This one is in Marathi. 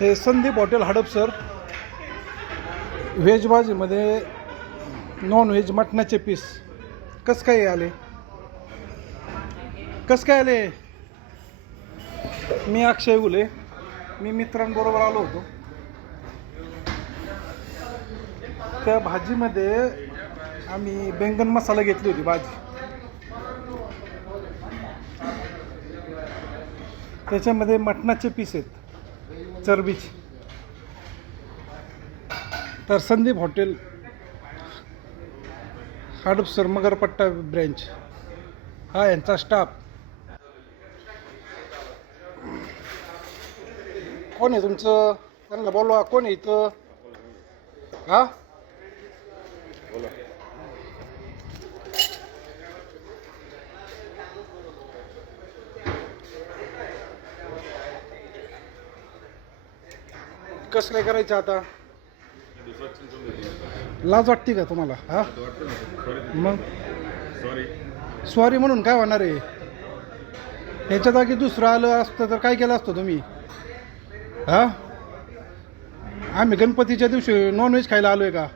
हे संदीप हॉटेल हडपसर व्हेज भाजीमध्ये नॉन व्हेज मटणाचे पीस कसं काय आले? कसं काय आले? मी अक्षय उले. मी मित्रांबरोबर आलो होतो. त्या भाजीमध्ये आम्ही बैंगन मसाला घेतली होती भाजी. त्याच्यामध्ये मटणाचे पीस आहेत. चरबीच. तर संदीप हॉटेल हाडपसर मगरपट्टा ब्रँच हा यांचा स्टाफ. कोण आहे तुमचं? त्यांना बोलवा कोण आहे इथं? हा? बोला कसं काय करायचं आता? लाज वाटते का तुम्हाला? हा? मग? सॉरी म्हणून काय होणार आहे? ह्याच्या जागी दुसरं आलं असतं तर काय केलं असतं तुम्ही? हा? आम्ही गणपतीच्या दिवशी नॉनव्हेज खायला आलो आहे का?